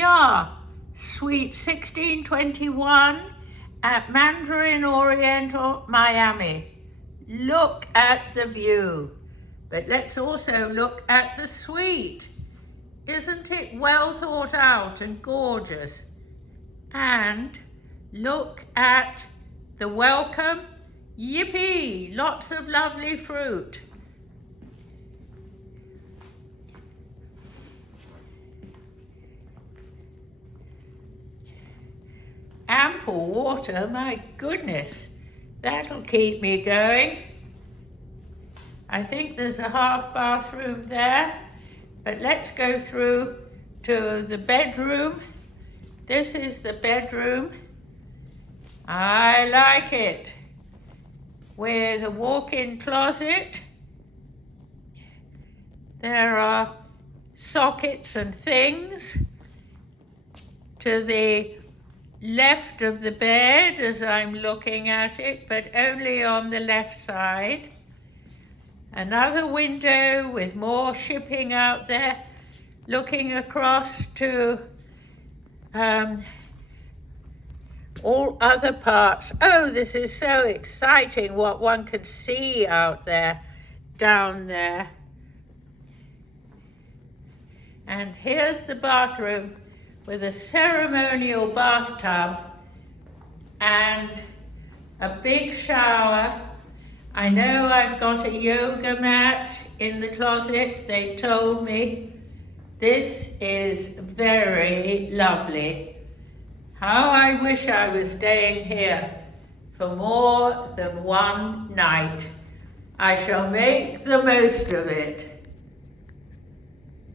we are, Suite 1621 at Mandarin Oriental Miami. Look at the view, but let's also look at the suite. Isn't it well thought out and gorgeous? And look at the welcome. Yippee! Lots of lovely fruit. Ample water, my goodness. That'll keep me going. I think there's a half bathroom there, but let's go through to the bedroom. This is the bedroom. I like it. With a walk-in closet. There are sockets and things to the left of the bed as I'm looking at it, but only on the left side. Another window with more shipping out there, looking across to all other parts. Oh, this is so exciting what one can see out there, down there. And here's the bathroom with a ceremonial bathtub and a big shower. I know I've got a yoga mat in the closet, they told me. This is very lovely. How I wish I was staying here for more than one night. I shall make the most of it.